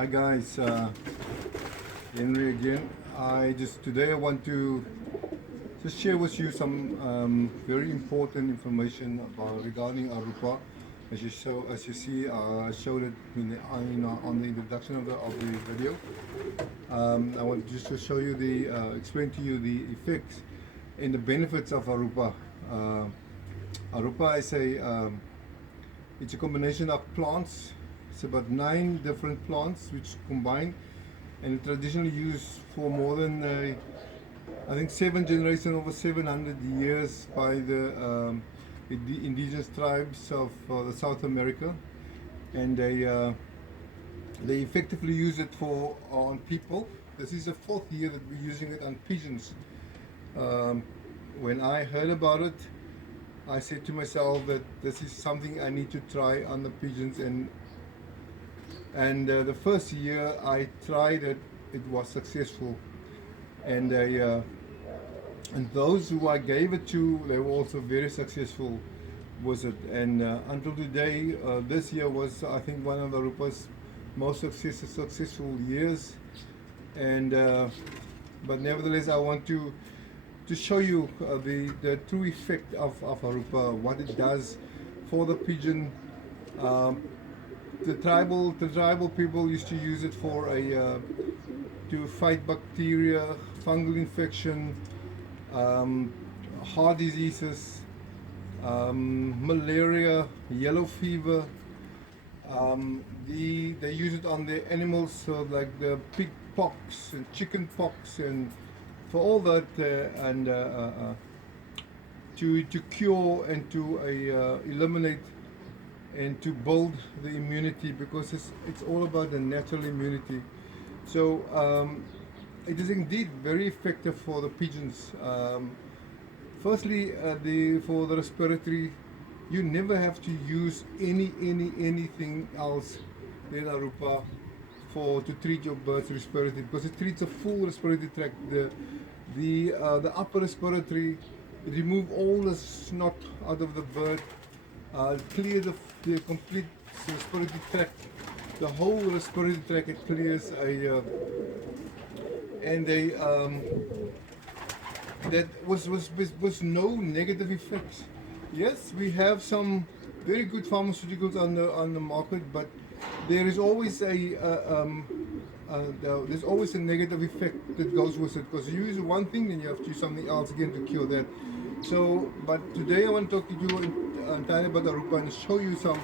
Hi guys, Henry again. Today I want to just share with you some very important information regarding Arupa. As you see, I showed it on the introduction of the video. I want just to show you explain to you the effects and the benefits of Arupa. Arupa is it's a combination of plants. It's about 9 different plants which combine and traditionally used for more than I think 7 generations, over 700 years by the indigenous tribes of the South America, and they effectively use it on people. This is the 4th year that we're using it on pigeons. When I heard about it, I said to myself that this is something I need to try on the pigeons, and the first year I tried it, it was successful, and those who I gave it to, they were also very successful with it. And until today, this year was, I think, one of Arupa's most successful years. And but nevertheless, I want to show you the true effect of Arupa, what it does for the pigeon. The tribal people used to use it to fight bacteria, fungal infection, heart diseases, malaria, yellow fever. They use it on the animals, like the pig pox and chicken pox, and for all that, and to cure and to eliminate and to build the immunity, because it's all about the natural immunity. So it is indeed very effective for the pigeons. Firstly, for the respiratory, you never have to use anything else than Arupa to treat your bird's respiratory, because it treats a full respiratory tract. The upper respiratory, remove all the snot out of the bird, clear the complete respiratory tract, the whole respiratory tract. It clears and that was no negative effects. Yes, we have some very good pharmaceuticals on the market, but there is always there's always a negative effect that goes with it, because you use one thing, then you have to use something else again to cure that. So, but today I want to talk to you entirely about Arupa and show you some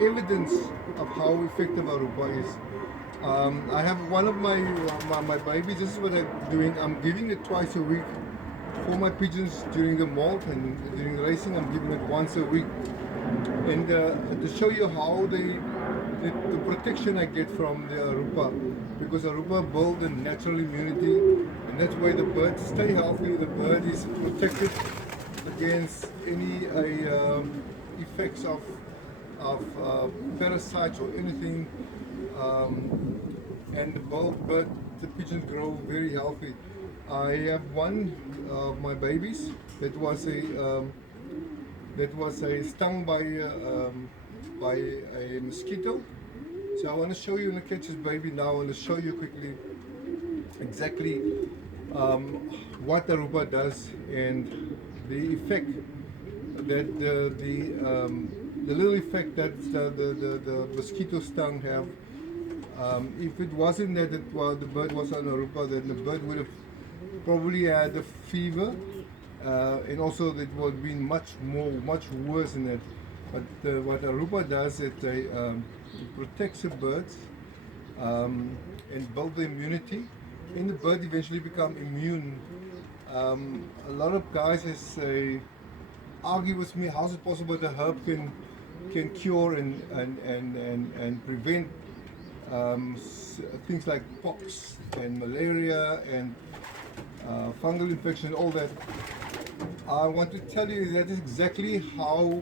evidence of how effective Arupa is. I have one of my babies. This is what I'm doing. I'm giving it twice a week for my pigeons during the molt, and during the racing I'm giving it once a week. And to show you how the protection I get from the Arupa, because Arupa builds a natural immunity, and that's why the birds stay healthy. The bird is protected against any effects of parasites or anything, and the pigeons grow very healthy. I have one of my babies that was stung by a mosquito. So I want to show you, when I catch this baby now, I want to show you quickly exactly what Arupa does and the effect that the little effect that the mosquito stung have. If it wasn't that the bird was on Arupa, then the bird would have probably had a fever, and also it would have been much worse than that. But what Arupa does, it protects the birds and builds the immunity, and the bird eventually become immune. A lot of guys argue with me, how is it possible that a herb can cure and prevent things like Pocks and malaria and fungal infection, all that. I want to tell you that is exactly what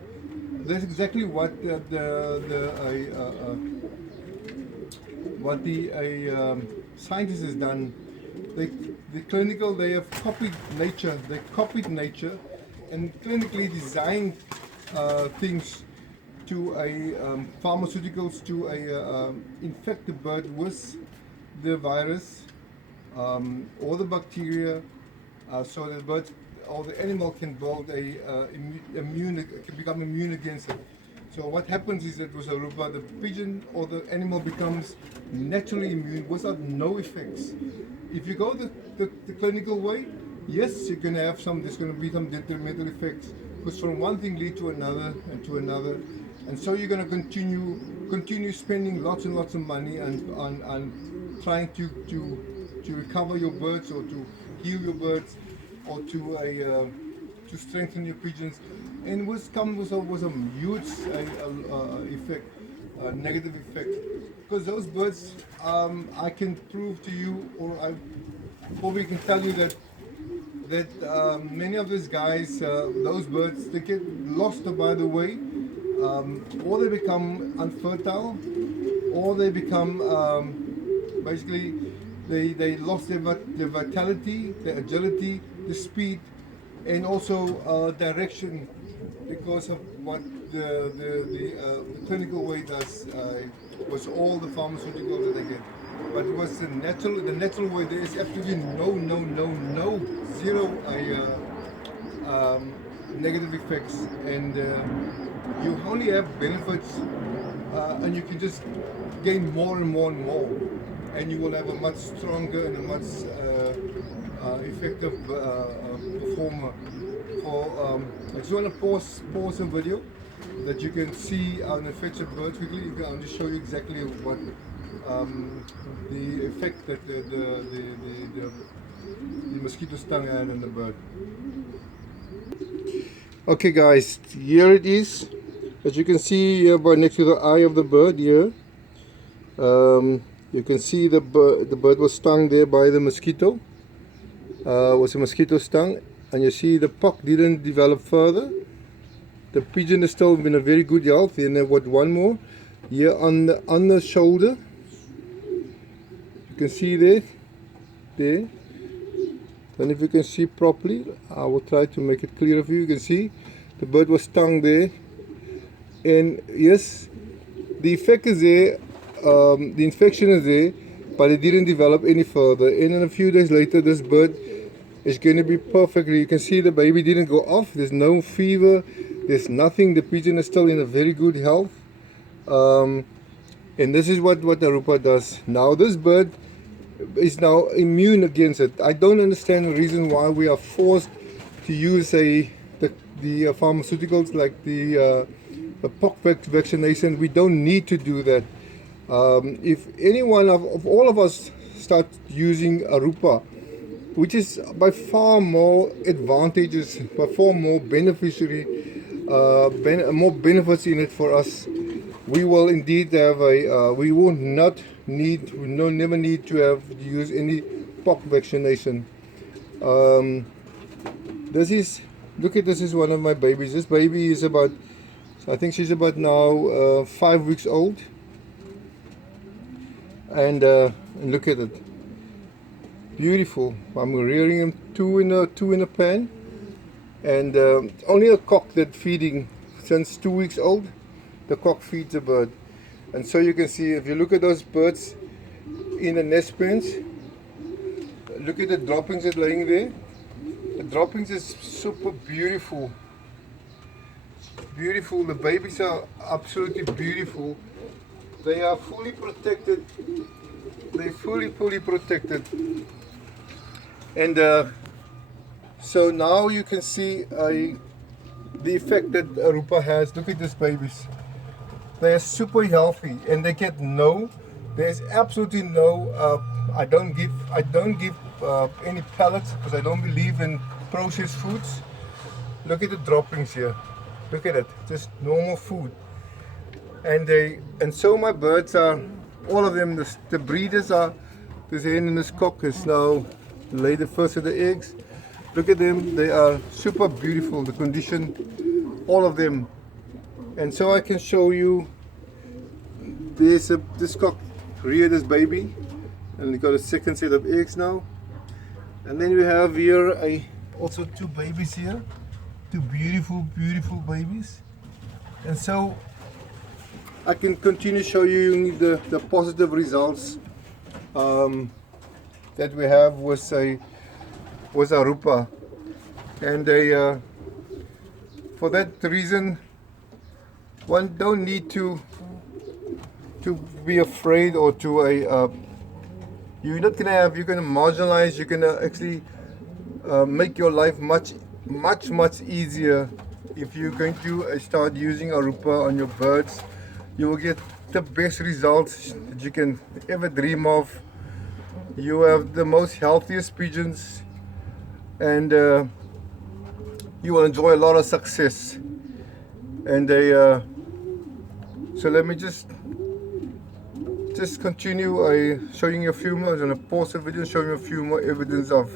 the scientist has done. They have copied nature. They copied nature and clinically designed things to a pharmaceuticals to infect the bird with the virus or the bacteria, so the bird or the animal can build can become immune against it. So what happens is that with Aruba, the pigeon or the animal becomes naturally immune without no effects. If you go the clinical way, yes, you're going to have there's going to be some detrimental effects, because from one thing lead to another and to another, and so you're going to continue spending lots and lots of money on trying to recover your birds, or to heal your birds, or to strengthen your pigeons, and which comes with a huge effect, negative effect, because those birds, I can prove to you, or I probably can tell you that many of these guys, those birds, they get lost by the way, or they become unfertile, or they become basically they lost their vitality, their agility, the speed, and also direction, because of what the clinical way does, was all the pharmaceuticals that they get. But it was the natural way. There is absolutely no zero negative effects, and you only have benefits, and you can just gain more and more and more, and you will have a much stronger and a much effective performer. I just want to pause the video that you can see an infected bird quickly. I'll just show you exactly what the effect that the mosquito stung had on the bird. Okay guys, here it is. As you can see here, by next to the eye of the bird here, you can see the bird was stung there by the mosquito. Was a mosquito stung, and you see the pock didn't develop further. The pigeon is still in a very good health. And I've got one more here on the shoulder. You can see there. And if you can see properly, I will try to make it clear for you. You can see the bird was stung there, and yes, the effect is there, the infection is there, but it didn't develop any further. And then a few days later, this bird is going to be perfectly. You can see the baby didn't go off. There's no fever. There's nothing. The pigeon is still in a very good health. And this is what Arupa does. Now this bird is now immune against it. I don't understand the reason why we are forced to use the pharmaceuticals like the pox vaccination. We don't need to do that. If any one of all of us start using Arupa, which is by far more advantageous, by far more beneficiary, more benefits in it for us, we will indeed have we will never need to use any pox vaccination. This is one of my babies. This baby is about, I think she's about now 5 weeks old, and look at it, beautiful. I'm rearing them two in a pan, and only a cock that feeding since 2 weeks old. The cock feeds a bird, and so you can see, if you look at those birds in the nest pans, look at the droppings that are laying there. The droppings is super beautiful. Beautiful. The babies are absolutely beautiful. They are fully protected. They're fully protected. And so now you can see the effect that Arupa has. Look at these babies. They are super healthy, and they get there's absolutely no, I don't give any pellets, because I don't believe in processed foods. Look at the droppings here. Look at it, just normal food. And so my birds are, all of them, the breeders are, this hen and this cock is now laid the first of the eggs. Look at them, they are super beautiful, the condition, all of them. And so I can show you, this cock reared this baby, and we got a second set of eggs now. And then we have here also two babies here, two beautiful babies. And so I can continue show you the positive results that we have with Arupa, and for that reason, one don't need to be afraid, or to you're gonna marginalize. You're gonna actually make your life much easier if you're going to start using Arupa on your birds. You will get the best results that you can ever dream of. You have the most healthiest pigeons, and you will enjoy a lot of success. And so let me just continue showing you a few more. I'm gonna pause the video, showing you a few more evidence of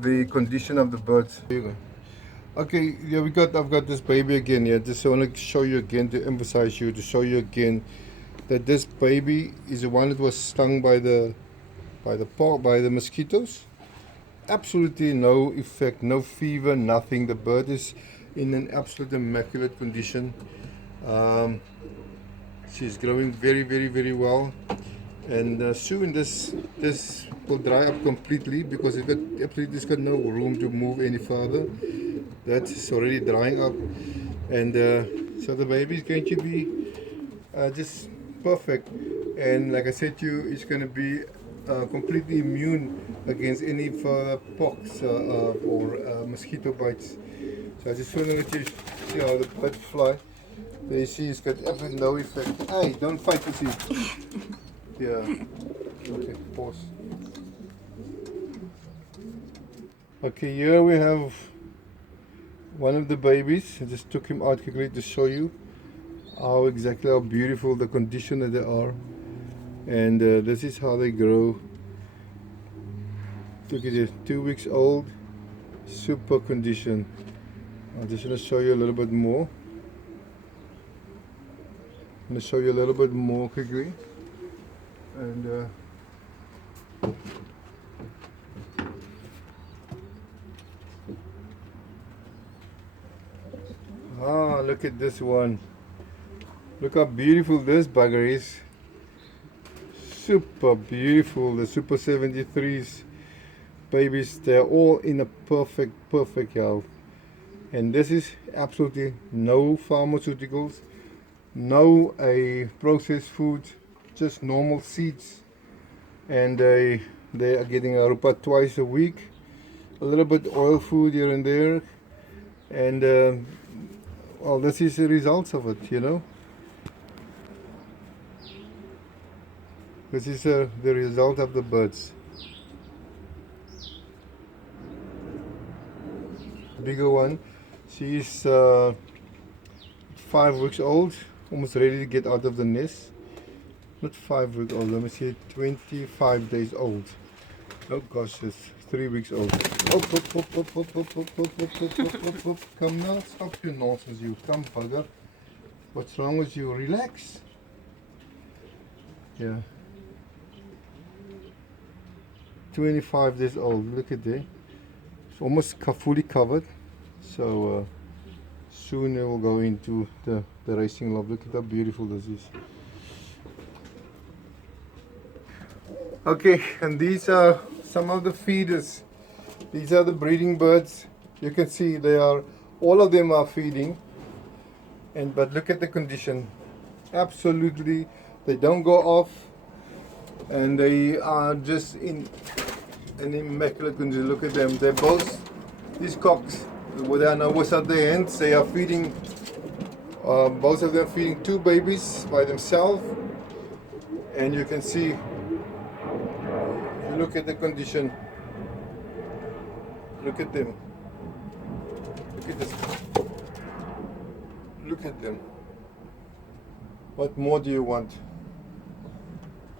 the condition of the birds. Here you go. Okay, yeah, I've got this baby again. Yeah, just want to show you again, to emphasize you, to show you again that this baby is the one that was stung by the mosquitoes. Absolutely no effect, no fever, nothing. The bird is in an absolute immaculate condition. She's growing very well, and soon this will dry up completely, because it's got no room to move any further. That's already drying up, and so the baby is going to be just perfect. And like I said to you, it's going to be completely immune against any further pox or mosquito bites. So I just want to let you see how the birds fly. There you see, it's got absolutely no effect. Hey, don't fight with you. Yeah. Okay, pause. Okay, here we have one of the babies. I just took him out quickly to show you how beautiful the condition that they are. And this is how they grow. Look at it, 2 weeks old, super condition. I'm just going to show you a little bit more. I'm going to show you a little bit more quickly. And look at this one. Look how beautiful this bugger is. Super beautiful. The Super 73s babies, they're all in a perfect health. And this is absolutely no pharmaceuticals, no processed food, just normal seeds. And they are getting Arupa twice a week, a little bit oil food here and there, and well, this is the results of it, you know. This is the result of the birds. Bigger one, she's 5 weeks old, almost ready to get out of the nest. Not 5 weeks old, let me see, 25 days old. Oh gosh, it's 3 weeks old. Oh, come now, stop your nonsense, you come bugger. What's wrong with you? Relax. Yeah. 25 days old, look at that. It's almost fully covered. So soon it will go into the racing loft. Look at how beautiful this is. Okay, and these are some of the feeders. These are the breeding birds. You can see all of them are feeding. But look at the condition. Absolutely, they don't go off, and they are just in an immaculate condition. Look at them. They're both, these cocks, they are now without their hands. They are feeding, both of them feeding 2 babies by themselves. And you can see, if you look at the condition, look at them. Look at this. Look at them. What more do you want?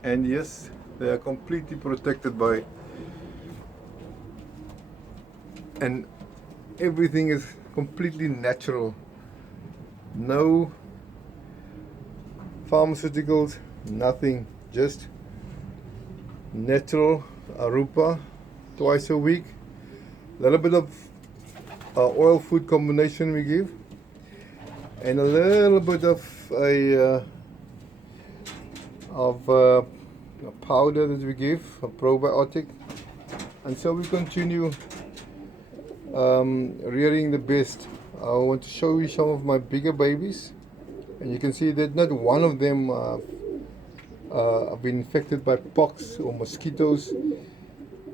And yes, they are completely protected by, and everything is completely natural. No pharmaceuticals, nothing, just natural Arupa twice a week. A little bit of oil food combination we give, and a little bit of of a powder that we give, a probiotic, and so we continue rearing the best. I want to show you some of my bigger babies, and you can see that not one of them have been infected by pox or mosquitoes.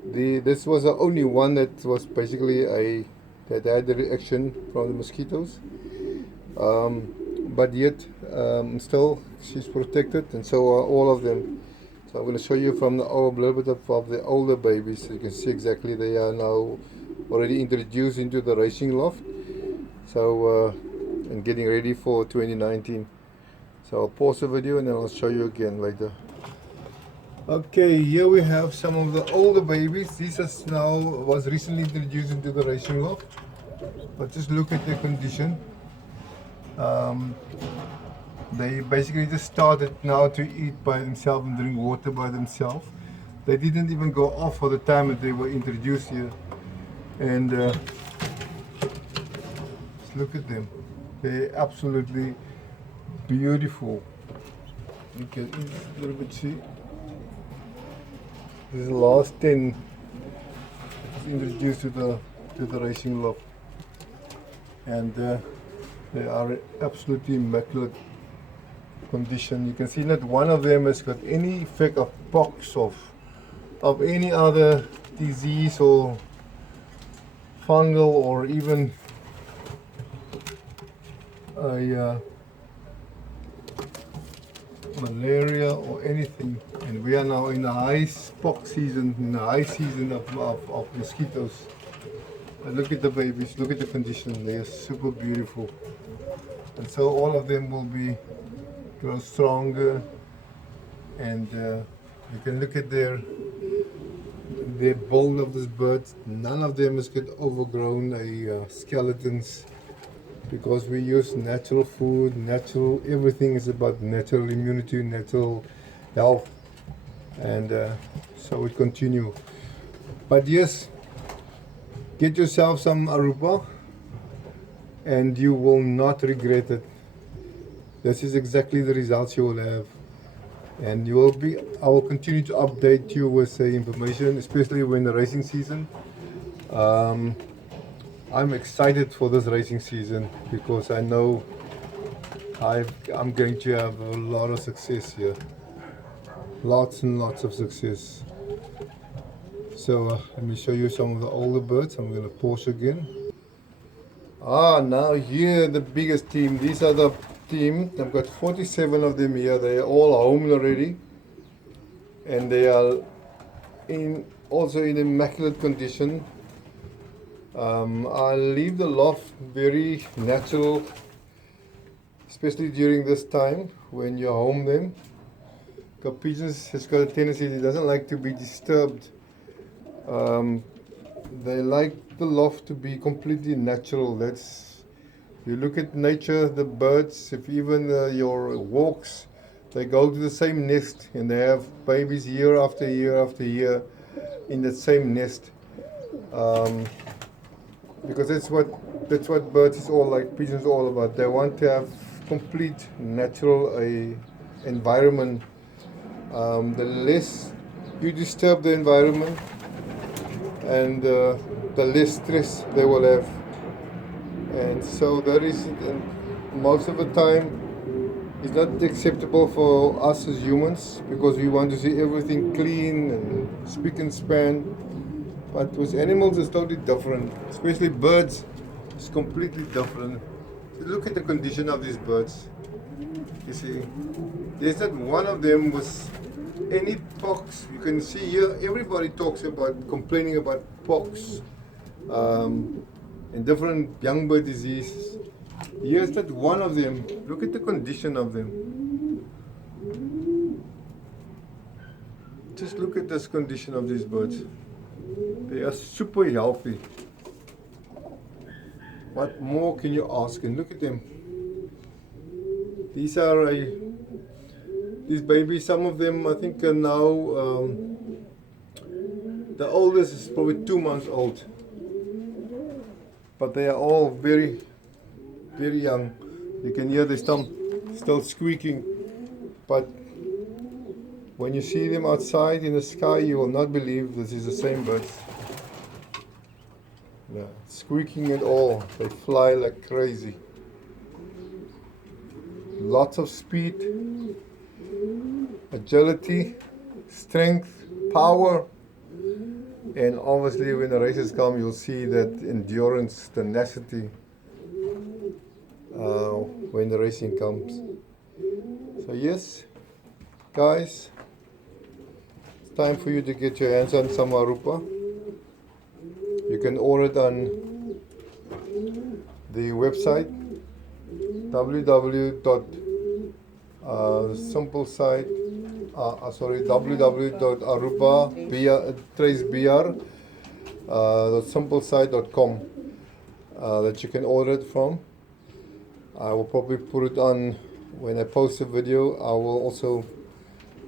This was the only one that was basically that had the reaction from the mosquitoes, but yet still she's protected, and so are all of them. So I'm going to show you from a little bit of the older babies. So you can see exactly they are now already introduced into the racing loft, so and getting ready for 2019. So I'll pause the video and then I'll show you again later. Okay, here we have some of the older babies. These was recently introduced into the racing loft, but just look at their condition. They basically just started now to eat by themselves and drink water by themselves. They didn't even go off for the time that they were introduced here. And just look at them. They're absolutely beautiful. You can a little bit see. This is the last 10 introduced to the racing loft, and they are absolutely immaculate condition. You can see that one of them has got any effect of pox of any other disease or fungal or even a malaria or anything. And we are now in the high pox season, in the high season of mosquitoes. And look at the babies, look at the condition, they are super beautiful. And so all of them will grow stronger, and you can look at their build of this bird. None of them has got overgrown skeletons, because we use natural food, natural, everything is about natural immunity, natural health, and so we continue. But yes, get yourself some Aruba and you will not regret it. This is exactly the results you will have, and I will continue to update you with information, especially when the racing season. I'm excited for this racing season because I know I'm going to have a lot of success here. Lots and lots of success. So let me show you some of the older birds. I'm going to pause again. Now here the biggest team. These are the team. I've got 47 of them here. They are all home already, and they are also in immaculate condition. I leave the loft very natural, especially during this time when you home them. Because pigeons has got a tendency, it doesn't like to be disturbed. They like the loft to be completely natural. You look at nature, the birds, if even your walks, they go to the same nest and they have babies year after year after year in that same nest. Because that's what birds is all like, pigeons all about. They want to have complete natural environment. The less you disturb the environment, and the less stress they will have. And so that is, most of the time, it's not acceptable for us as humans, because we want to see everything clean and spick and span. But with animals it's totally different, especially birds. It's completely different. Look at the condition of these birds. You see, there's not one of them with any pox. You can see here, everybody talks about complaining about pox and different young bird diseases. Here's not one of them. Look at the condition of them. Just look at this condition of these birds. They are super healthy. What more can you ask? And look at them. These are these babies. Some of them I think are now the oldest is probably 2 months old, but they are all very, very young. You can hear the stump still squeaking, but When you see them outside in the sky, you will not believe this is the same birds. Yeah, squeaking and all, they fly like crazy. Lots of speed, agility, strength, power, and obviously when the races come, you'll see that endurance, tenacity when the racing comes. So yes, guys, it's time for you to get your hands on some Arupa. You can order it on the website www.simplesite.com that you can order it from. I will probably put it on when I post a video. I will also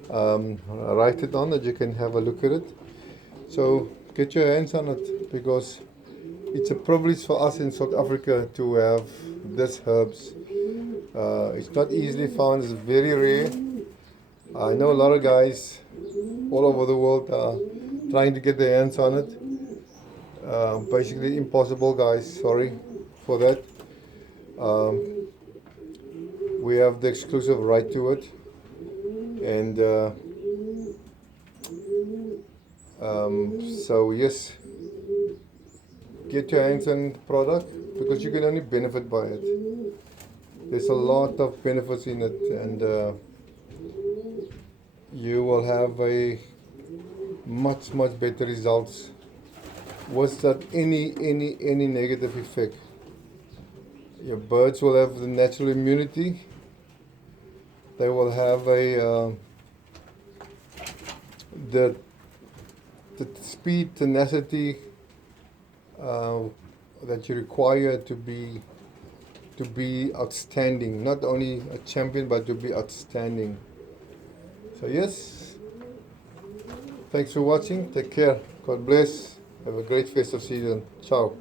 write it on that you can have a look at it. So get your hands on it, because it's a privilege for us in South Africa to have this herbs. It's not easily found, it's very rare. I know a lot of guys all over the world are trying to get their hands on it. Basically impossible, guys, sorry for that. We have the exclusive right to it, and so yes, get your hands on the product, because you can only benefit by it. There's a lot of benefits in it, and you will have a much better results without any negative effect. Your birds will have the natural immunity. They will have a the speed, tenacity that you require to be outstanding. Not only a champion, but to be outstanding. So yes, thanks for watching. Take care. God bless. Have a great festive season. Ciao.